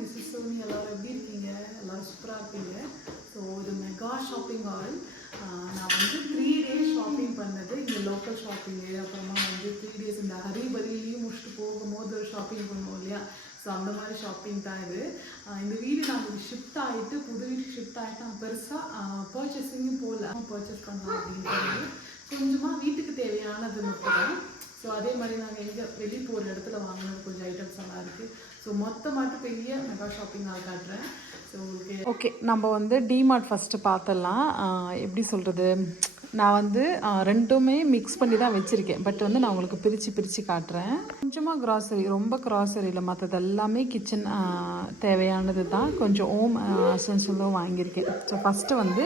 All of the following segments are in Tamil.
This is Sony. எல்லோரும் எப்படி இருக்கீங்க? எல்லோரும் சூப்பராக இருப்பீங்க. ஸோ இது மெகா ஷாப்பிங் ஆல். நான் வந்து 3 days ஷாப்பிங் பண்ணது இங்கே லோக்கல் ஷாப்பிங்கு. அப்புறமா வந்து 3 days இந்த ஹரிபரிலையும் முடிச்சுட்டு போகும்போது ஒரு ஷாப்பிங் பண்ணுவோம் இல்லையா? ஸோ அந்த மாதிரி ஷாப்பிங் தான் இது. இந்த வீடு நாங்கள் ஷிஃப்ட் ஆகிட்டு புது வீட்டுக்கு ஷிஃப்ட் ஆகிட்டு நாங்கள் பெருசாக பர்ச்சேஸிங்கும் போகல. பர்ச்சேஸ் பண்ணலாம் அப்படின்றது கொஞ்சமாக வீட்டுக்கு தேவையானது மட்டும் தான். ஸோ அதே மாதிரி நாங்கள் எங்கே வெளியே போகிற இடத்துல வாங்கினது கொஞ்சம் ஐட்டம்ஸ் எல்லாம் இருக்குது. ஸோ மொத்தமாட்டு பெரிய மெகா ஷாப்பிங் நான் காட்டுறேன். ஸோ ஓகே, நம்ம வந்து டிமார்ட் ஃபஸ்ட்டு பார்த்துடலாம். எப்படி சொல்கிறது, நான் வந்து ரெண்டுமே மிக்ஸ் பண்ணி தான் வச்சுருக்கேன். பட் வந்து நான் உங்களுக்கு பிரித்து காட்டுறேன். கொஞ்சமாக க்ராசரி, ரொம்ப க்ராசரியில் மற்றது எல்லாமே கிச்சன் தேவையானது தான். கொஞ்சம் ஹோம் எசென்ஷியலும் வாங்கியிருக்கேன். ஸோ ஃபஸ்ட்டு வந்து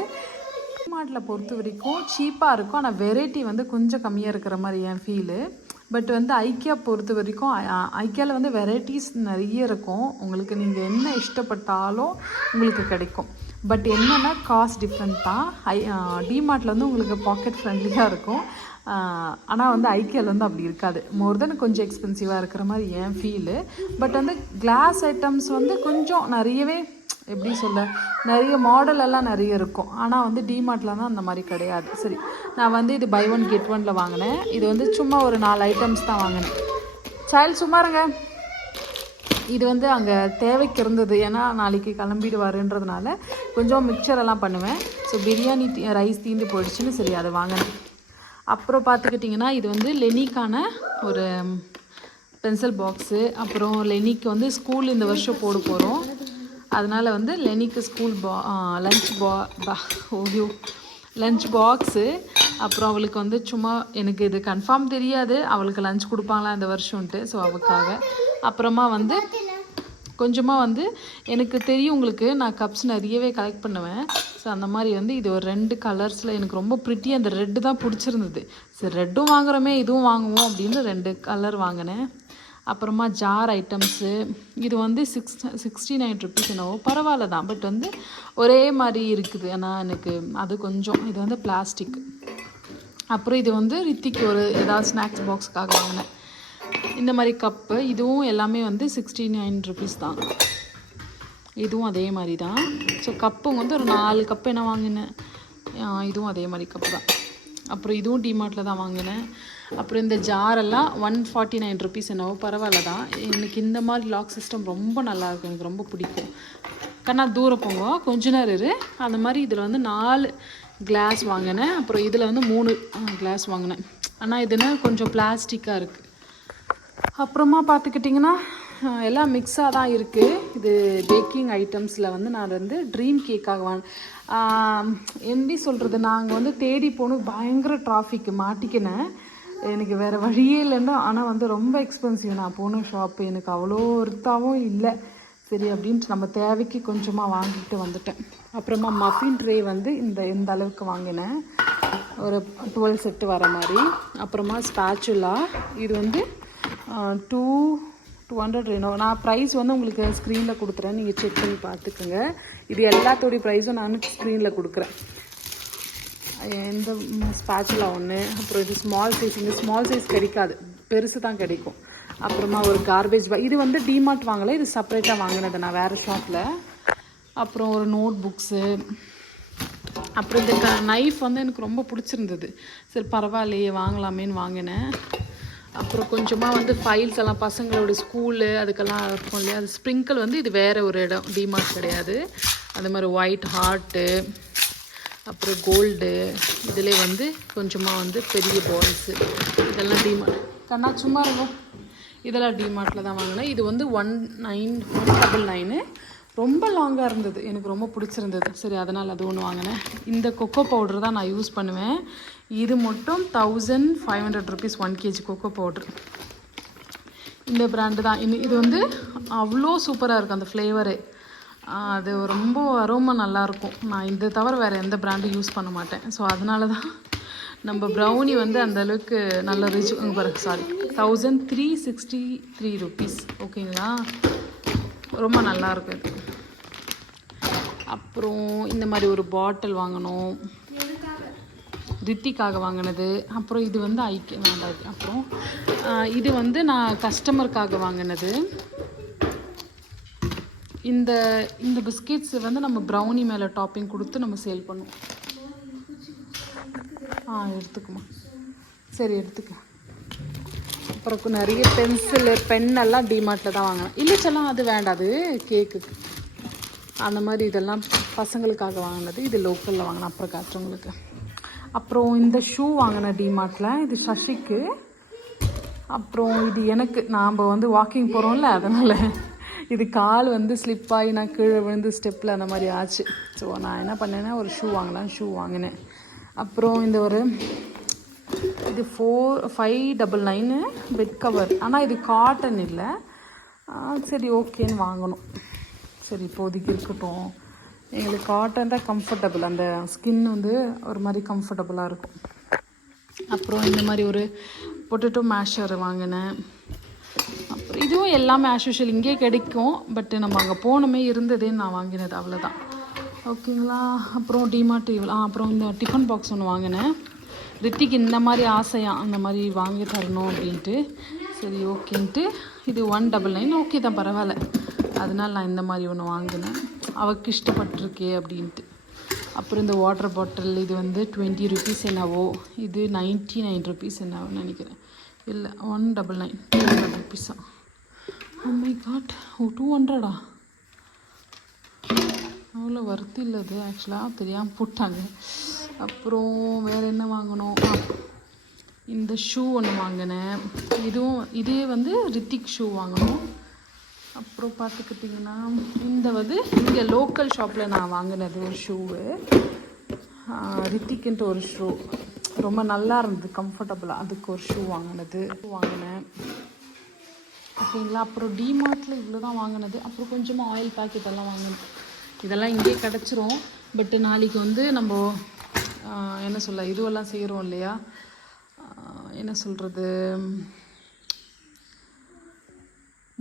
டிமார்ட்டில் பொறுத்த வரைக்கும் சீப்பாக இருக்கும். ஆனால் வெரைட்டி வந்து கொஞ்சம் கம்மியாக இருக்கிற மாதிரி என் ஃபீலு. பட் வந்து ஐக்கியா பொறுத்த வரைக்கும் ஐக்கியாவில் வந்து வெரைட்டிஸ் நிறைய இருக்கும். உங்களுக்கு நீங்கள் என்ன இஷ்டப்பட்டாலும் உங்களுக்கு கிடைக்கும். பட் என்னென்னா காஸ்ட் டிஃப்ரெண்ட் தான். டிமார்ட்டில் வந்து உங்களுக்கு பாக்கெட் ஃப்ரெண்ட்லியாக இருக்கும். ஆனால் வந்து ஐக்கியாவில் வந்து அப்படி இருக்காது. மோர் தென் கொஞ்சம் எக்ஸ்பென்சிவாக இருக்கிற மாதிரி என் ஃபீலு. பட் வந்து கிளாஸ் ஐட்டம்ஸ் வந்து கொஞ்சம் நிறையவே, எப்படி சொல்ல, நிறைய மாடலெல்லாம் நிறைய இருக்கும். ஆனால் வந்து டிமார்ட்டில் தான் அந்த மாதிரி கிடையாது. சரி, நான் வந்து இது பை 1 get 1 வாங்கினேன். இது வந்து சும்மா ஒரு 4 ஐட்டம்ஸ் தான் வாங்கினேன். சைல்டு சும்மாருங்க. இது வந்து அங்கே தேவைக்கு இருந்தது. ஏன்னா நாளைக்கு கிளம்பிடுவாருன்றதுனால கொஞ்சம் மிக்சரெல்லாம் பண்ணுவேன். ஸோ பிரியாணி ரைஸ் தீந்து போயிடுச்சுன்னு சரி அதை வாங்கினேன். அப்புறம் பார்த்துக்கிட்டிங்கன்னா இது வந்து லெனிக்கான ஒரு பென்சில் பாக்ஸு. அப்புறம் லெனிக்கு வந்து ஸ்கூல் இந்த வருஷம் போட போகிறோம். அதனால் வந்து லெனிக்கு ஸ்கூல் லஞ்ச் பாக்ஸு. அப்புறம் அவளுக்கு வந்து சும்மா, எனக்கு இது கன்ஃபார்ம் தெரியாது அவளுக்கு லஞ்ச் கொடுப்பாங்களா இந்த வருஷம்ன்ட்டு. ஸோ அவளுக்காக. அப்புறமா வந்து கொஞ்சமாக வந்து எனக்கு தெரியும் உங்களுக்கு, நான் கப்ஸ் நிறையவே கலெக்ட் பண்ணுவேன். ஸோ அந்த மாதிரி வந்து இது ஒரு 2 கலர்ஸில் எனக்கு ரொம்ப ப்ரிட்டி. அந்த ரெட்டு தான் பிடிச்சிருந்தது. சரி, ரெட்டும் வாங்குகிறோமே இதுவும் வாங்குவோம் அப்படின்னு 2 கலர் வாங்கினேன். அப்புறமா ஜார் ஐட்டம்ஸு. இது வந்து 69 rupees என்னவோ, பரவாயில்ல தான். பட் வந்து ஒரே மாதிரி இருக்குது. ஆனால் எனக்கு அது கொஞ்சம், இது வந்து பிளாஸ்டிக். அப்புறம் இது வந்து ரித்திக்கு ஒரு ஏதாவது ஸ்நாக்ஸ் பாக்ஸுக்காக வாங்கினேன். இந்த மாதிரி கப்பு. இதுவும் எல்லாமே வந்து 69 rupees தான். இதுவும் அதே மாதிரி தான். ஸோ கப்பு வந்து ஒரு 4 கப்பு என்ன வாங்கினேன். இதுவும் அதே மாதிரி கப்பு தான். அப்புறம் இதுவும் டிமார்ட்டில் தான் வாங்கினேன். அப்புறம் இந்த ஜாரெல்லாம் 149 rupees என்னவோ, பரவாயில்ல தான். எனக்கு இந்த மாதிரி லாக் சிஸ்டம் ரொம்ப நல்லாயிருக்கும். எனக்கு ரொம்ப பிடிக்கும். கண்ணா தூரம் போங்க, கொஞ்ச நேரம் இரு. அந்த மாதிரி இதில் வந்து 4 கிளாஸ் வாங்கினேன். அப்புறம் இதில் வந்து 3 கிளாஸ் வாங்கினேன். ஆனால் இதுனா கொஞ்சம் பிளாஸ்டிக்காக இருக்குது. அப்புறமா பார்த்துக்கிட்டிங்கன்னா எல்லாம் மிக்ஸாக தான் இருக்குது. இது பேக்கிங் ஐட்டம்ஸில் வந்து நான் வந்து ட்ரீம் கேக்காக எப்படி சொல்கிறது, நாங்கள் வந்து தேடி போகணும். பயங்கர டிராஃபிக் மாட்டிக்கினேன். எனக்கு வேறு வழியே இல்லைன்னா. ஆனால் வந்து ரொம்ப எக்ஸ்பென்சிவ். நான் போன ஷாப்பு எனக்கு அவ்வளோ ஒர்த்தாகவும் இல்லை. சரி அப்படின்ட்டு நம்ம தேவைக்கு கொஞ்சமாக வாங்கிட்டு வந்துட்டேன். அப்புறமா மஃபின் ட்ரே வந்து இந்த அளவுக்கு வாங்கினேன். ஒரு 12 செட்டு வர மாதிரி. அப்புறமா ஸ்பேச்சுலா. இது வந்து 200 வேணும். நான் ப்ரைஸ் வந்து உங்களுக்கு ஸ்க்ரீனில் கொடுத்துறேன், நீங்கள் செக் பண்ணி பார்த்துக்குங்க. இது எல்லாத்தோடைய ப்ரைஸும் நான் ஸ்க்ரீனில் கொடுக்குறேன். இந்த ஸ்பேச்சுலா ஒன்று. அப்புறம் இது ஸ்மால் சைஸ். இந்த ஸ்மால் சைஸ் கிடைக்காது, பெருசு தான் கிடைக்கும். அப்புறமா ஒரு கார்பேஜ் இது வந்து டிமார்ட் வாங்கலை, இது செப்பரேட்டாக வாங்கினது நான் வேறு ஷாப்பில். அப்புறம் ஒரு நோட் புக்ஸு. அப்புறம் இந்த நைஃப் வந்து எனக்கு ரொம்ப பிடிச்சிருந்தது. சரி பரவாயில்லையே வாங்கலாமேன்னு வாங்கினேன். அப்புறம் கொஞ்சமாக வந்து ஃபைல்ஸ் எல்லாம் பசங்களோட ஸ்கூலு அதுக்கெல்லாம் இருக்கும் இல்லையா, அது ஸ்ப்ரிங்கிள் வந்து இது வேறு ஒரு இடம், டிமார்ட் கிடையாது. அது மாதிரி ஒயிட் ஹார்ட்டு, அப்புறம் கோல்டு. இதில் வந்து கொஞ்சமாக வந்து பெரிய பால்ஸு. இதெல்லாம் டிமார்ட். கண்ணா சும்மா இருக்கும். இதெல்லாம் டிமார்ட்டில் தான் வாங்கினேன். இது வந்து 199. ரொம்ப லாங்காக இருந்தது, எனக்கு ரொம்ப பிடிச்சிருந்தது. சரி அதனால் அது ஒன்று வாங்கினேன். இந்த கொக்கோ பவுடர் தான் நான் யூஸ் பண்ணுவேன். இது மட்டும் 1500 rupees 1 kg கொக்கோ பவுட்ரு. இந்த பிராண்டு தான். இது வந்து அவ்வளோ சூப்பராக இருக்கும் அந்த ஃப்ளேவரு. அது ரொம்ப அரோமா நல்லாயிருக்கும். நான் இந்த தவிர வேறு எந்த பிராண்டும் யூஸ் பண்ண மாட்டேன். ஸோ அதனால தான் நம்ம ப்ரௌனி வந்து அந்தளவுக்கு நல்ல ரிச். பாருங்க, சாரி, 1363 rupees. ஓகேங்களா, ரொம்ப நல்லாயிருக்கும் இது. அப்புறம் இந்த மாதிரி ஒரு பாட்டில் வாங்கணும், ரித்திக்காக வாங்கினது. அப்புறம் இது வந்து வேண்டாம். அப்புறம் இது வந்து நான் கஸ்டமருக்காக வாங்கினது. இந்த இந்த பிஸ்கெட்ஸ் வந்து நம்ம ப்ரௌனி மேலே டாப்பிங் கொடுத்து நம்ம சேல் பண்ணுவோம். எடுத்துக்குமா, சரி எடுத்துக்க. அப்புறம் நிறைய பென்சிலு பென்னெல்லாம் டிமார்ட்டில் தான் வாங்கினேன். இல்லைச்செல்லாம் அது வேண்டாம், அது கேக்குக்கு அந்த மாதிரி இதெல்லாம் பசங்களுக்காக வாங்கினது. இது லோக்கலில் வாங்கினேன், அப்புறம் காட்டுறவங்களுக்கு. அப்புறம் இந்த ஷூ வாங்கினேன் டிமார்ட்டில், இது சஷிக்கு. அப்புறம் இது எனக்கு, நாம் வந்து வாக்கிங் போகிறோம்ல, அதனால் இது கால் வந்து ஸ்லிப்பாகி நான் கீழே விழுந்து ஸ்டெப்பில் அந்த மாதிரி ஆச்சு. ஸோ நான் என்ன பண்ணேன்னா ஒரு ஷூ வாங்கினேன். அப்புறம் இந்த ஒரு இது 599 பெட் கவர். ஆனால் இது காட்டன் இல்லை. சரி ஓகேன்னு வாங்கணும். சரி இப்போதைக்கு இருக்கட்டும், எங்களுக்கு காட்டன் தான் கம்ஃபர்டபுள், அந்த ஸ்கின் வந்து ஒரு மாதிரி கம்ஃபர்டபுளாக இருக்கும். அப்புறம் இந்த மாதிரி ஒரு பொட்டேட்டோ மேஷர் வாங்கினேன். அப்புறம் இதுவும் எல்லாமே ஆஸ் யூஷுவல் இங்கே கிடைக்கும், பட்டு நம்ம அங்கே போனமே இருந்ததேன்னு நான் வாங்கினது, அவ்வளோதான். ஓகேங்களா. அப்புறம் டிமார்ட் அப்புறம் இந்த டிஃபன் பாக்ஸ் ஒன்று வாங்கினேன். ரித்திக்கு இந்த மாதிரி ஆசையாக அந்த மாதிரி வாங்கி தரணும் அப்படின்ட்டு. சரி ஓகேன்ட்டு இது 199 ஓகே தான், பரவாயில்ல. அதனால் நான் இந்த மாதிரி ஒன்று வாங்கினேன், அவருக்கு இஷ்டப்பட்டிருக்கே அப்படின்ட்டு. அப்புறம் இந்த வாட்டர் பாட்டில் இது வந்து 20 ருபீஸ் என்னவோ, இது 99 ருபீஸ் என்னவோன்னு நினைக்கிறேன். இல்லை 199 200 ருபீஸா. ஓ மை காட், 200 அவ்வளோ ஒர்த்து இல்லை அது, ஆக்சுவலாக தெரியாமல் போட்டாங்க. அப்புறம் வேறு என்ன வாங்கினோம், இந்த ஷூ ஒன்று வாங்கினேன். இதே வந்து ரித்திக் ஷூ வாங்கினோம். அப்புறம் பார்த்துக்கிட்டிங்கன்னா இந்த வந்து இங்கே லோக்கல் ஷாப்பில் நான் வாங்கினது ஒரு ஷூவு, ரித்திக்குன்ட்டு ஒரு ஷூ, ரொம்ப நல்லா இருந்தது, கம்ஃபர்டபுளாக. அதுக்கு ஒரு ஷூ வாங்கினேன். ஓகேங்களா. அப்புறம் டிமார்ட்டில் இவ்வளோ தான் வாங்கினது. அப்புறம் கொஞ்சமாக ஆயில் பேக்கெட் எல்லாம் வாங்கினது. இதெல்லாம் இங்கேயே கிடச்சிரும். பட்டு நாளைக்கு வந்து நம்ம என்ன சொல்ல, இதுவெல்லாம் செய்கிறோம் இல்லையா, என்ன சொல்கிறது,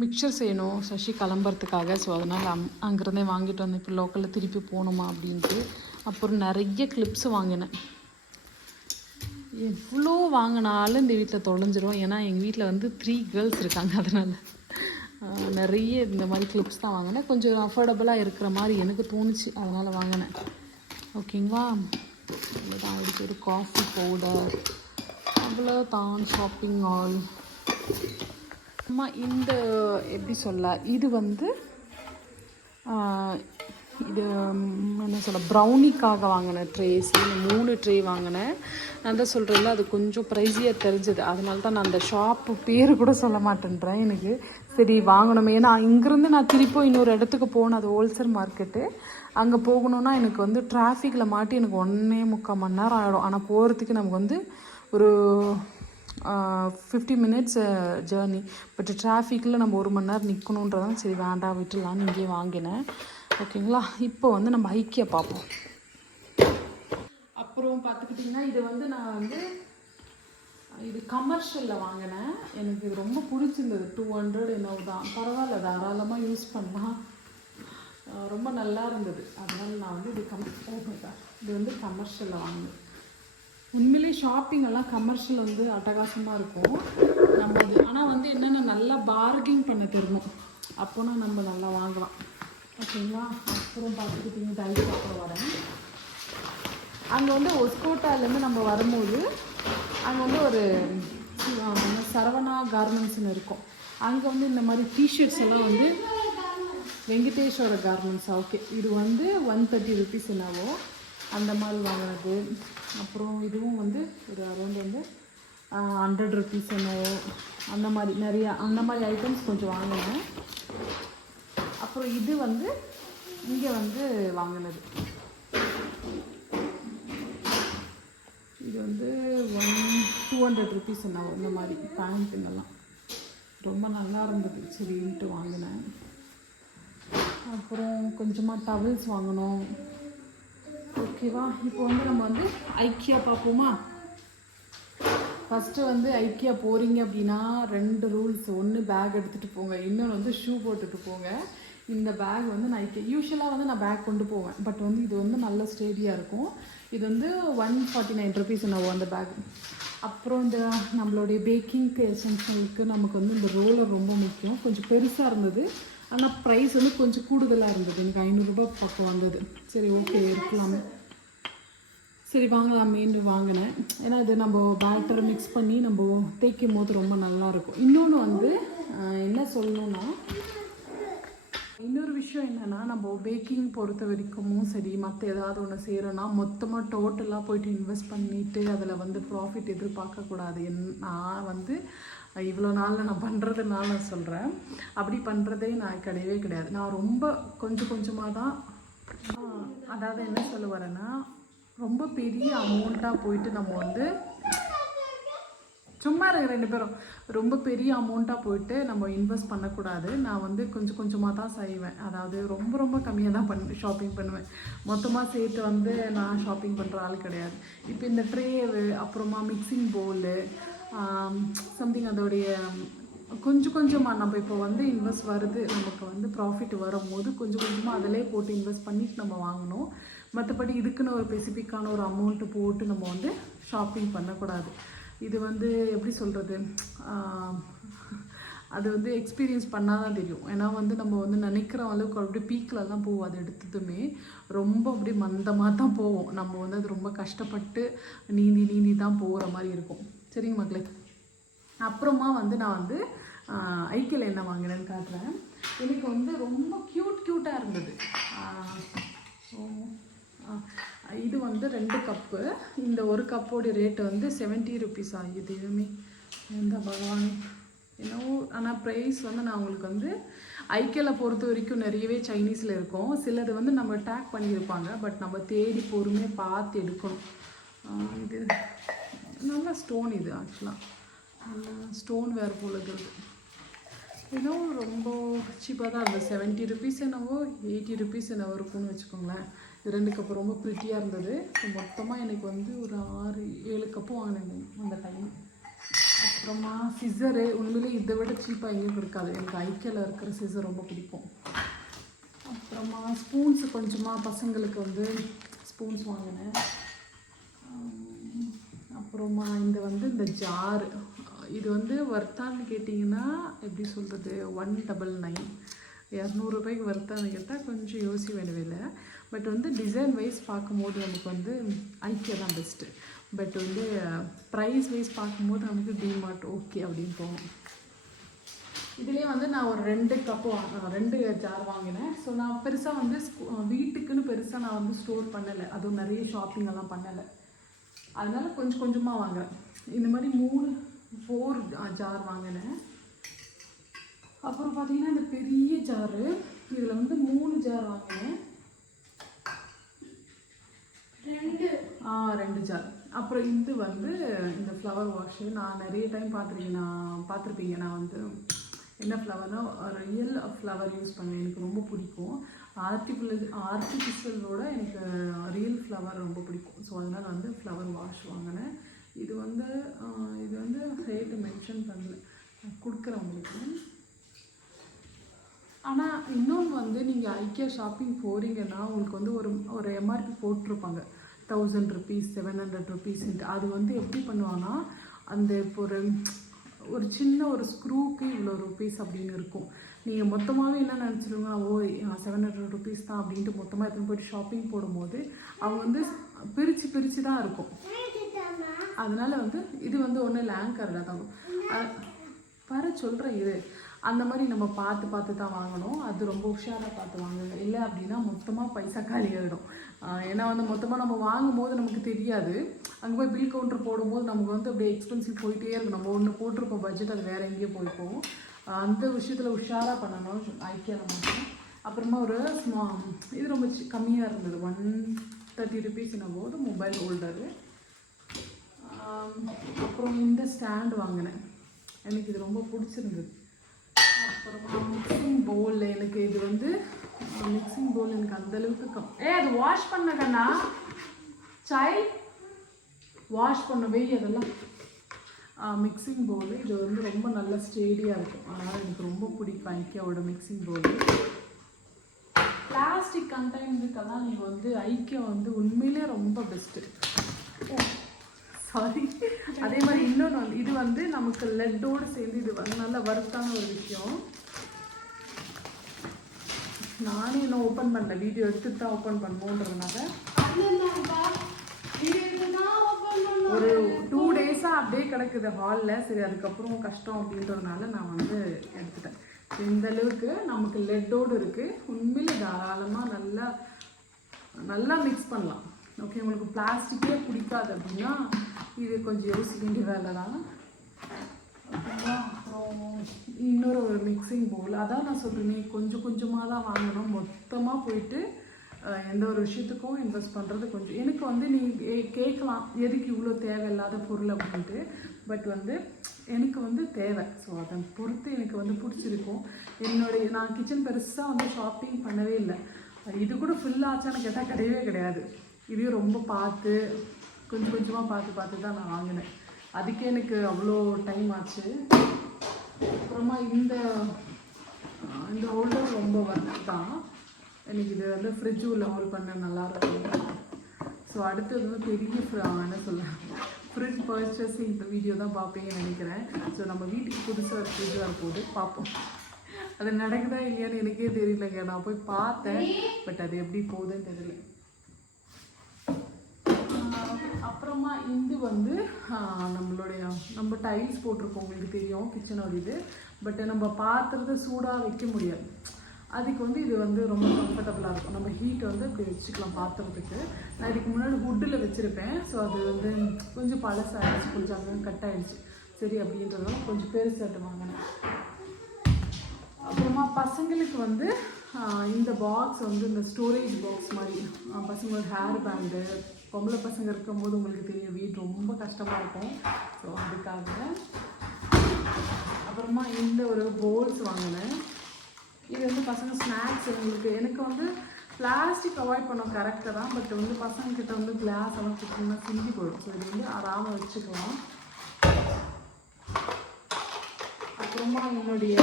மிக்சர் செய்யணும் சஷி கிளம்புறதுக்காக. ஸோ அதனால் அங்கேருந்தே வாங்கிட்டு வந்தேன். இப்போ லோக்கலில் திருப்பி போகணுமா அப்படின்ட்டு. அப்புறம் நிறைய கிளிப்ஸு வாங்கினேன். எவ்வளோ வாங்கினாலும் இந்த வீட்டில் தொலைஞ்சிரும். ஏன்னா எங்கள் வீட்டில் வந்து 3 கேர்ள்ஸ் இருக்காங்க, அதனால் நிறைய இந்த மாதிரி கிளிப்ஸ் தான் வாங்கினேன். கொஞ்சம் அஃபோர்டபுளாக இருக்கிற மாதிரி எனக்கு தோணுச்சு, அதனால் வாங்கினேன். ஓகேங்களா. அவ்வளோதான். அதுக்கு ஒரு காஃபி பவுடர், அவ்வளோதான் ஷாப்பிங் ஆல். அம்மா இந்த எப்படி சொல்ல, இது வந்து இது என்ன சொல்ல, ப்ரௌனிக்காக வாங்கினேன் ட்ரேஸ். 3 ட்ரே வாங்கினேன். நான் தான் சொல்கிறேன்ல, அது கொஞ்சம் ப்ரைஸியாக தெரிஞ்சது, அதனால தான் நான் அந்த ஷாப்பு பேர் கூட சொல்ல மாட்டேன்றேன். எனக்கு சரி வாங்கணுமே, ஏன்னா இங்கேருந்து நான் திருப்பி இன்னொரு இடத்துக்கு போகணும், அது ஹோல்சேல் மார்க்கெட்டு. அங்கே போகணுன்னா எனக்கு வந்து டிராஃபிக்கில் மாட்டி எனக்கு 1.25 மணி நேரம் ஆகிடும். ஆனால் போகிறதுக்கு நமக்கு வந்து ஒரு 50 மினிட்ஸ் ஜேர்னி. பட் டிராஃபிக்கில் நம்ம 1 மணி நேரம் நிற்கணுன்றதான் சரி வேண்டாம் விட்டுலான்னு இங்கேயே வாங்கினேன். ஓகேங்களா. இப்போ வந்து நம்ம ஐக்கியா பார்ப்போம். அப்புறம் பார்த்துக்கிட்டிங்கன்னா இது வந்து நான் வந்து இது கமர்ஷியலில் வாங்கினேன். எனக்கு இது ரொம்ப பிடிச்சிருந்தது. 200 என்னவோ தான், பரவாயில்ல, தாராளமாக யூஸ் பண்ணலாம், ரொம்ப நல்லா இருந்தது. அதனால் நான் வந்து இது இது வந்து கமர்ஷியலில் வாங்கினேன். உண்மையிலேயே ஷாப்பிங் எல்லாம் கமர்ஷியல் வந்து அட்டகாசமாக இருக்கும் நம்ம இது. ஆனால் வந்து என்னென்னா நல்லா பார்கிங் பண்ண தெரியணும், அப்போனா நம்ம நல்லா வாங்கலாம். ஓகேங்களா. அப்புறம் பார்த்துக்கிட்டிங்க டைக்கு அப்புறம் வரேன். அங்கே வந்து ஒஸ்கோட்டாலேருந்து நம்ம வரும்போது அங்கே வந்து ஒரு சரவணா கார்மெண்ட்ஸ்னு இருக்கும். அங்கே வந்து இந்த மாதிரி டிஷர்ட்ஸ் எல்லாம் வந்து வெங்கடேஸ்வர கார்மெண்ட்ஸா, ஓகே, இது வந்து 130 ருபீஸ் என்னவோ அந்த மாதிரி வாங்கினது. அப்புறம் இதுவும் வந்து ஒரு அரௌண்ட் வந்து 100 ருபீஸ் என்னவோ அந்த மாதிரி நிறையா அந்த மாதிரி ஐட்டம்ஸ் கொஞ்சம் வாங்கினேன். அப்புறம் இது வந்து இங்கே வந்து வாங்கினது, இது வந்து 200 ருபீஸ் என்னவோ இந்த மாதிரி பேண்ட்டுங்கெல்லாம் ரொம்ப நல்லா இருந்தது, சரின்ட்டு வாங்கினேன். அப்புறம் கொஞ்சமாக டவல்ஸ் வாங்கினோம். ஓகேவா. இப்போ வந்து நம்ம வந்து ஐக்கியா பார்ப்போமா. ஃபஸ்ட்டு வந்து ஐக்கியா போகிறீங்க அப்படின்னா 2 ரூல்ஸ். ஒன்று பேக் எடுத்துகிட்டு போங்க, இன்னொன்று வந்து ஷூ போட்டுட்டு போங்க. இந்த பேக் வந்து நான் யூஸ்வலாக வந்து நான் பேக் கொண்டு போவேன், பட் வந்து இது வந்து நல்ல ஸ்டேடியாக இருக்கும். இது வந்து 149 ருபீஸ் என்னவோ அந்த பேக். அப்புறம் இந்த நம்மளுடைய பேக்கிங்க்கு எசென்ஷியலுக்கு நமக்கு வந்து இந்த ரோலர் ரொம்ப முக்கியம். கொஞ்சம் பெருசாக இருந்தது, ஆனால் ப்ரைஸ் வந்து கொஞ்சம் கூடுதலாக இருந்தது. எனக்கு 500 ரூபாய் பக்கம் வந்தது. சரி ஓகே இருக்கலாமே, சரி வாங்கலாமேன்னு வாங்கினேன். ஏன்னா இது நம்ம பேட்டரை மிக்ஸ் பண்ணி நம்ம தேய்க்கும் போது ரொம்ப நல்லாயிருக்கும். இன்னொன்று வந்து என்ன சொல்லணுன்னா, இன்னொரு விஷயம் என்னென்னா, நம்ம பேக்கிங் பொறுத்த வரைக்கும் சரி, மற்ற ஏதாவது ஒன்று செய்கிறோன்னா மொத்தமாக டோட்டலாக போய்ட்டு இன்வெஸ்ட் பண்ணிவிட்டு அதில் வந்து ப்ராஃபிட் எதிர்பார்க்கக்கூடாது. நான் வந்து இவ்வளோ நாளில் நான் பண்ணுறதுனால நான் சொல்கிறேன், அப்படி பண்ணுறதே நான் கிடையவே கிடையாது. நான் ரொம்ப கொஞ்சம் கொஞ்சமாக தான், அதாவது என்ன சொல்ல வரேன்னா, ரொம்ப பெரிய அமௌண்ட்டாக போயிட்டு நம்ம வந்து சும்மா இருக்க 2 பேரும் ரொம்ப பெரிய அமௌண்ட்டாக போயிட்டு நம்ம இன்வெஸ்ட் பண்ணக்கூடாது. நான் வந்து கொஞ்சம் கொஞ்சமாக தான் செய்வேன். அதாவது ரொம்ப ரொம்ப கம்மியாக தான் ஷாப்பிங் பண்ணுவேன். மொத்தமாக சேர்த்து வந்து நான் ஷாப்பிங் பண்ணுற ஆள் கிடையாது. இப்போ இந்த ட்ரேவு, அப்புறமா மிக்சிங் பவுலு, சம்திங் அதோடைய கொஞ்சம் கொஞ்சமாக நம்ம இப்போ வந்து இன்வெஸ்ட் வருது, நமக்கு வந்து ப்ராஃபிட் வரும்போது கொஞ்சம் கொஞ்சமாக அதிலே போட்டு இன்வெஸ்ட் பண்ணிட்டு நம்ம வாங்கணும். மற்றபடி இதுக்குன்னு ஒரு ஸ்பெசிஃபிக்கான ஒரு அமௌண்ட்டு போட்டு நம்ம வந்து ஷாப்பிங் பண்ணக்கூடாது. இது வந்து எப்படி சொல்கிறது, அது வந்து எக்ஸ்பீரியன்ஸ் பண்ணால் தான் தெரியும். ஏன்னா வந்து நம்ம வந்து நினைக்கிற அளவுக்கு அப்படியே பீக்கிலலாம் போவோம். அது எடுத்ததுமே ரொம்ப அப்படியே மந்தமாக தான் போவோம். நம்ம வந்து அது ரொம்ப கஷ்டப்பட்டு நீந்தி தான் போகிற மாதிரி இருக்கும். சரிங்க மக்களே, அப்புறமா வந்து நான் வந்து ஐக்கியில் என்ன வாங்கினேன்னு காட்டுறேன். எனக்கு வந்து ரொம்ப க்யூட்டாக இருந்தது. இது வந்து 2 கப்பு. இந்த ஒரு கப்போடைய ரேட்டு வந்து 70 ருபீஸ் ஆகிது. எதுவுமே எந்த பகவான் என்னவோ. ஆனால் ப்ரைஸ் வந்து நான் உங்களுக்கு வந்து ஐக்கியில் பொறுத்த வரைக்கும் நிறையவே சைனீஸில் இருக்கும். சிலது வந்து நம்ம டேக் பண்ணியிருப்பாங்க, பட் நம்ம தேடி பொறுமையாக பார்த்து எடுக்கணும். இது நல்ல ஸ்டோன், இது ஆக்சுவலாக ஸ்டோன் வேறு போல இருக்குது. ஏதோ ரொம்ப சீப்பாக தான் இருந்தது. 70 ருபீஸ் என்னவோ 80 ருபீஸ் என்னவோ இருக்குன்னு வச்சுக்கோங்களேன். இது 2 கப்பு ரொம்ப ப்ரிட்டியாக இருந்தது. ஸோ மொத்தமாக எனக்கு வந்து ஒரு 6-7 கப்பு வாங்கினேன் அந்த டைம். அப்புறமா சிசரு, உண்மையிலே இதை விட சீப்பாக எங்கேயும் இருக்காது. எனக்கு ஐக்கியில் இருக்கிற சிசர் ரொம்ப பிடிக்கும். அப்புறமா ஸ்பூன்ஸு கொஞ்சமாக பசங்களுக்கு வந்து ஸ்பூன்ஸ் வாங்கினேன். அப்புறமா இந்த ஜாரு, இது வந்து வர்த்தான்னு கேட்டிங்கன்னா எப்படி சொல்கிறது, 199, 200 ரூபாய்க்கு வர்த்தான்னு கேட்டால் கொஞ்சம் யோசிக்க வேண்டியதில்லை. பட் வந்து டிசைன் வைஸ் பார்க்கும்போது நமக்கு வந்து ஐக்கியா தான் பெஸ்ட்டு. பட் வந்து ப்ரைஸ் வைஸ் பார்க்கும்போது நமக்கு டிமார்ட் ஓகே அப்படின்னு போகும். இதுலேயே வந்து நான் ஒரு 2 ஜார் வாங்கினேன். ஸோ நான் பெருசாக வந்து வீட்டுக்குன்னு பெருசாக நான் வந்து ஸ்டோர் பண்ணலை, அதுவும் நிறைய ஷாப்பிங் எல்லாம் பண்ணலை. அதனால் கொஞ்சம் கொஞ்சமாக வாங்குறேன். இந்த மாதிரி 4 ஜார் வாங்கினேன். அப்புறம் பார்த்தீங்கன்னா இந்த பெரிய ஜாரு, இதில் வந்து 3 ஜார் வாங்கினேன். 2 ஜார். அப்புறம் இது வந்து இந்த ஃப்ளவர் வாஷு நான் நிறைய டைம் பார்த்துருப்பீங்க. நான் வந்து என்ன ஃப்ளவர்னால் ரியல் ஃப்ளவர் யூஸ் பண்ணுவேன். எனக்கு ரொம்ப பிடிக்கும். ஆர்டிஃபிஷியலோட எனக்கு ரியல் ஃப்ளவர் ரொம்ப பிடிக்கும். ஸோ அதனால் வந்து ஃப்ளவர் வாஷ் வாங்கினேன். இது வந்து ரேட்டு மென்ஷன் பண்ணல, கொடுக்குறவங்களுக்கு. ஆனால் இன்னொன்று வந்து நீங்கள் ஐக்கியா ஷாப்பிங் போகிறீங்கன்னா உங்களுக்கு வந்து ஒரு எம்ஆர்பி போட்டிருப்பாங்க, 1000 ருபீஸ் 700 ருபீஸ்ன்ட்டு. அது வந்து எப்படி பண்ணுவாங்கன்னா, அந்த இப்போ ஒரு சின்ன ஒரு ஸ்க்ரூக்கு இவ்வளோ ருபீஸ் அப்படின்னு இருக்கும். நீங்கள் மொத்தமாகவே என்ன நினச்சிருங்க, 700 ருபீஸ் தான் அப்படின்ட்டு மொத்தமாக எடுத்துன்னு போய்ட்டு ஷாப்பிங் போடும்போது அவங்க வந்து பிரித்து தான் இருக்கும். அதனால் வந்து இது வந்து ஒன்று லேங்கரில் தான் பாரு சொல்கிறேன். இது அந்த மாதிரி நம்ம பார்த்து தான் வாங்கணும். அது ரொம்ப உஷாராக பார்த்து வாங்குங்க. இல்லை அப்படின்னா மொத்தமாக பைசா காலி ஆகிடும். ஏன்னா வந்து மொத்தமாக நம்ம வாங்கும் போது நமக்கு தெரியாது. அங்கே போய் பில் கவுண்டர் போடும்போது நமக்கு வந்து அப்படியே எக்ஸ்பென்சிவ் போயிட்டே இருக்கும். நம்ம ஒன்று போட்டிருப்போம் பட்ஜெட், அது வேறு எங்கேயோ போயிருப்போம். அந்த விஷயத்தில் உஷாராக பண்ணணும் ஐக்கியாவில் மட்டும். அப்புறமா இது ரொம்ப கம்மியாக இருந்தது, 130 ருபீஸ் போது மொபைல் ஹோல்டரு. அப்புறம் இந்த ஸ்டாண்ட் வாங்கினேன், எனக்கு இது ரொம்ப பிடிச்சிருந்தது. அப்புறமா மிக்சிங் பவுல், எனக்கு இது வந்து மிக்சிங் பவுல் எனக்கு அந்தளவுக்கு அது வாஷ் பண்ணக்கண்ணா சைல்ட் வாஷ் பண்ணவே அதெல்லாம். மிக்சிங் பவுல் இது வந்து ரொம்ப நல்ல ஸ்டேடியாக இருக்கும். அதனால் எனக்கு ரொம்ப பிடிக்கும் ஐக்கியாவோட மிக்சிங் பவுல். பிளாஸ்டிக் கண்டெய்னருக்கெல்லாம் நீங்கள் வந்து ஐக்கியா வந்து உண்மையிலே ரொம்ப பெஸ்ட்டு. சாரி. அதே மாதிரி இன்னொன்று வந்து இது வந்து நமக்கு லெட்டோடு சேர்ந்து இது வந்து நல்ல வர்த்தான ஒரு விஷயம். நானே இன்னும் ஓப்பன் பண்ணல, வீடியோ எடுத்துட்டு தான் ஓப்பன் பண்ணுவோன்றதுனால ஒரு 2 டேஸாக அப்படியே கிடக்குது ஹாலில். சரி அதுக்கப்புறம் கஷ்டம் அப்படின்றதுனால நான் வந்து எடுத்துட்டேன். இந்த அளவுக்கு நமக்கு லெட்டோடு இருக்குது. உண்மையில தாராளமாக நல்லா நல்லா மிக்ஸ் பண்ணலாம். ஓகே, உங்களுக்கு பிளாஸ்டிக்கே பிடிக்காது அப்படின்னா இது கொஞ்சம் யோசிக்க வேண்டிய வேலை தான். அப்புறம் இன்னொரு ஒரு மிக்சிங் பவுல். அதான் நான் சொல்கிறேனே, கொஞ்சம் கொஞ்சமாக தான் வாங்கணும். மொத்தமாக போயிட்டு எந்த ஒரு விஷயத்துக்கும் இன்வெஸ்ட் பண்ணுறது கொஞ்சம் எனக்கு வந்து நீங்கள் கேட்கலாம் எதுக்கு இவ்வளோ தேவையில்லாத பொருள் அப்படின்ட்டு. பட் வந்து எனக்கு வந்து தேவை. ஸோ அதை பொறுத்து எனக்கு வந்து பிடிச்சிருக்கும். நான் கிச்சன் பெருசாக வந்து ஷாப்பிங் பண்ணவே இல்லை. இது கூட ஃபுல் ஆச்சான்னு கேட்டால் கிடையவே கிடையாது. இதையும் ரொம்ப பார்த்து கொஞ்சம் கொஞ்சமாக பார்த்து தான் நான் வாங்கினேன். அதுக்கே எனக்கு அவ்வளோ டைம் ஆச்சு. அப்புறமா இந்த ஹோல்டர் ரொம்ப ஒர்க் தான். எனக்கு இது வந்து ஃப்ரிட்ஜ் உள்ள ஹோல்ட் பண்ண நல்லாயிருக்கும். ஸோ அடுத்தது வந்து பெரிய என்ன சொல்ல ஃப்ரிட்ஜ் பர்ச்சேஸிங் இந்த வீடியோ தான் பார்ப்பீங்கன்னு நினைக்கிறேன். ஸோ நம்ம வீட்டுக்கு புதுசாக ஒரு ஃப்ரிட்ஜ் வரப்போகுது, பார்ப்போம். அது நடக்குதா இல்லையான்னு எனக்கே தெரியலங்க. நான் போய் பார்த்தேன், பட் அது எப்படி போகுதுன்னு தெரியல. அப்புறமா இது வந்து நம்ம டைல்ஸ் போட்டிருக்கோம், உங்களுக்கு தெரியும் கிச்சனோட இது. பட் நம்ம பாத்திரத்தை சூடாக வைக்க முடியாது. அதுக்கு வந்து இது வந்து ரொம்ப கம்ஃபர்டபுளாக இருக்கும். நம்ம ஹீட் வந்து இப்படி வச்சுக்கலாம் பாத்திரத்துக்கு. நான் இதுக்கு முன்னாடி வுட்டில் வச்சுருப்பேன். ஸோ அது வந்து கொஞ்சம் பழசாகிடுச்சு, கொஞ்சம் அங்கே கட் ஆகிடுச்சு. சரி அப்படின்றதுனால கொஞ்சம் பெருசாட்டு வாங்கினேன். அப்புறமா பசங்களுக்கு வந்து இந்த பாக்ஸ் வந்து இந்த ஸ்டோரேஜ் பாக்ஸ் மாதிரி, பசங்களோட ஹேர் பேண்டு, பொம்பளை பசங்க இருக்கும்போது உங்களுக்கு தெரியும் வீட் ரொம்ப கஷ்டமாக இருக்கும். ஸோ அதுக்காக அப்புறமா இந்த ஒரு போல்ஸ் வாங்கினேன். இது வந்து பசங்க ஸ்நாக்ஸ் எனக்கு வந்து பிளாஸ்டிக் அவாய்ட் பண்ண கரெக்டாக தான். பட் வந்து பசங்கக்கிட்ட வந்து கிளாஸ் எல்லாம் கொடுத்தோம்னா சிந்தி போயிடும். ஸோ இது வந்து ஆறாமல் வச்சுக்கலாம். அப்புறமா என்னுடைய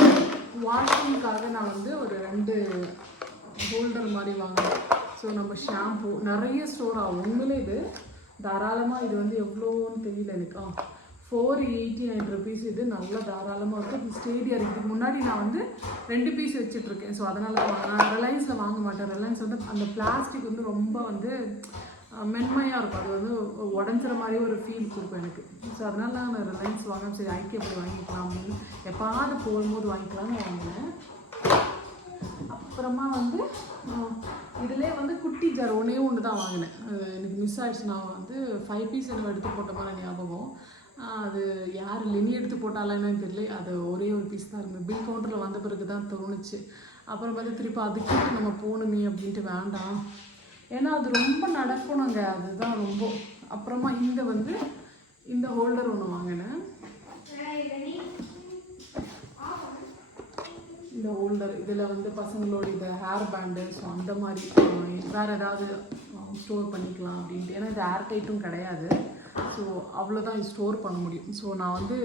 வாஷிங்காக நான் வந்து ஒரு 2 ஹோல்டர் மாதிரி வாங்கினேன். ஸோ நம்ம ஷாம்பு நிறைய ஸ்டோர் ஆகும். உண்மையிலே இது தாராளமாக இது வந்து எவ்வளோன்னு தெரியல எனக்கு. 489 rupees. இது நல்லா தாராளமாக இருக்கும். இது ஸ்டேடியாக இருக்குது. முன்னாடி நான் வந்து 2 பீஸ் வச்சுட்ருக்கேன். ஸோ அதனால் நான் ரிலையன்ஸில் வாங்க மாட்டேன். ரிலையன்ஸ் வந்து அந்த பிளாஸ்டிக் வந்து ரொம்ப வந்து மென்மையாக இருக்கும். அது வந்து உடஞ்சிற மாதிரி ஒரு ஃபீல் கொடுக்கும் எனக்கு. ஸோ அதனால் நான் ரிலையன்ஸ் வாங்க சரி ஐக்கிய போய் வாங்கிக்கலாம் அப்படின்னு எப்பாவது போகும்போது வாங்கிக்கலாம்னு வாங்கினேன். அப்புறமா வந்து இதிலே வந்து குட்டி ஜார் ஒன்று தான் வாங்கினேன். எனக்கு மிஸ் ஆகிடுச்சு. நான் வந்து 5 பீஸ் எனக்கு எடுத்து போட்ட மாதிரி ஞாபகம். அது யார் லெனி எடுத்து போட்டாலான்னு தெரியல. அது ஒரே ஒரு பீஸ் தான் இருந்தது. பில் கவுண்டரில் வந்த பிறகு தான் தோணுச்சு. அப்புறம் பார்த்து திருப்பி அதுக்கு நம்ம போகணுமே அப்படின்ட்டு வேண்டாம், ஏன்னா அது ரொம்ப நடக்கணுங்க, அதுதான் ரொம்ப. அப்புறமா இந்த ஹோல்டர் ஒன்று வாங்கினேன். இந்த ஹோல்டர் இதில் வந்து பசங்களோட இந்த ஹேர் பேண்டு, ஸோ அந்த மாதிரி வேறு ஏதாவது ஸ்டோர் பண்ணிக்கலாம் அப்படின்ட்டு. ஏன்னா இது ஏர் டைட்டும் கிடையாது. ஸோ அவ்வளோதான் ஸ்டோர் பண்ண முடியும். ஸோ நான் வந்து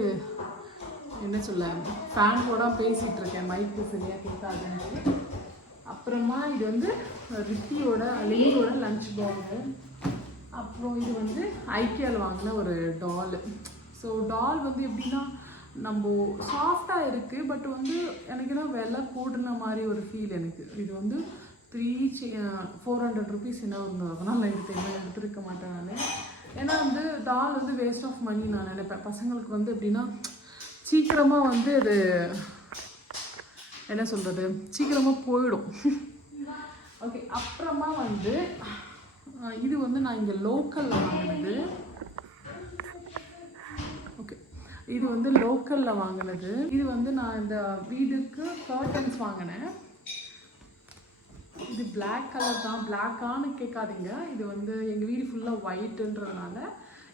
என்ன சொல்ல ஃபேனோட பேசிகிட்டு இருக்கேன், மைக்கு சரியாக கேட்காதுன்ட்டு. அப்புறமா இது வந்து ரித்தியோட லஞ்ச் பாக்ஸு. அப்புறம் இது வந்து ஐக்கியாவில் வாங்கின ஒரு டால். ஸோ டால் வந்து எப்படின்னா நம்ம சாஃப்டாக இருக்குது. பட் வந்து எனக்கு என்ன விலை கூடுன மாதிரி ஒரு ஃபீல் எனக்கு. இது வந்து 400 rupees என்ன இருந்தது. அதனால் நான் எடுத்துருக்க மாட்டேன் நான். ஏன்னா வந்து டால் வந்து வேஸ்ட் ஆஃப் மணி நான் நினைப்பேன். பசங்களுக்கு வந்து எப்படின்னா சீக்கிரமாக வந்து அது என்ன சொல்கிறது சீக்கிரமாக போயிடும். ஓகே, அப்புறமா வந்து இது வந்து நான் இங்கே லோக்கலில் வாங்கினது. ஓகே, இது வந்து லோக்கலில் வாங்கினது. இது வந்து நான் இந்த வீடுக்கு கர்டன்ஸ் வாங்கினேன். இது பிளாக் கலர் தான். பிளாக்கானு கேட்காதீங்க. இது வந்து எங்கள் வீடு ஃபுல்லாக ஒயிட்டுன்றதுனால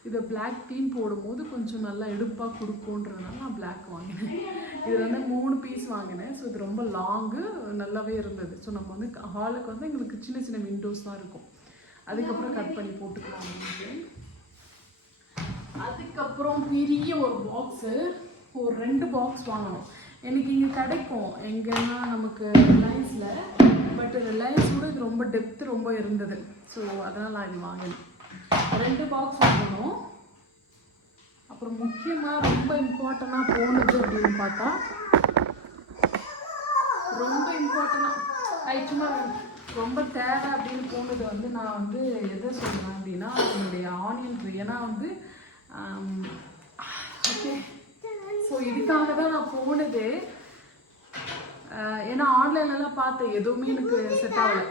இதை பிளாக் தீம் போடும்போது கொஞ்சம் நல்லா எடுப்பாக கொடுக்குன்றதுனால நான் பிளாக் வாங்கினேன். இது வந்து 3 பீஸ் வாங்கினேன். ஸோ இது ரொம்ப லாங்கு நல்லாவே இருந்தது. ஸோ நம்ம வந்து ஹாலுக்கு வந்து எங்களுக்கு சின்ன சின்ன விண்டோஸ் தான் இருக்கும். அதுக்கப்புறம் கட் பண்ணி போட்டுக்கலாம் அப்படின்ட்டு. அதுக்கப்புறம் பெரிய ஒரு பாக்ஸு, ஒரு 2 பாக்ஸ் வாங்கணும். எனக்கு இங்கே கிடைக்கும் எங்கன்னா நமக்கு ரிலையன்ஸில். பட் ரிலையன்ஸ் கூட இது ரொம்ப டெப்த்து ரொம்ப இருந்தது. ஸோ அதனால் நான் இது வாங்கினேன். 2 பாக்ஸ் வாங்கணும். அப்புறம் முக்கியமாக ரொம்ப இம்பார்ட்டண்ட்டாக போனது அப்படின்னு பார்த்தா ரொம்ப இம்பார்ட்டண்ட்டாக சும்மா ரொம்ப தேவை அப்படின்னு போனது வந்து நான் வந்து எதை சொல்கிறேன் அப்படின்னா என்னுடைய ஆனியன் ட்ரீ. ஏன்னா வந்து ஓகே ஸோ இதுக்காக தான் நான் போனது. ஏன்னா ஆன்லைன்லலாம் பார்த்தேன், எதுவுமே எனக்கு செட் ஆகலை.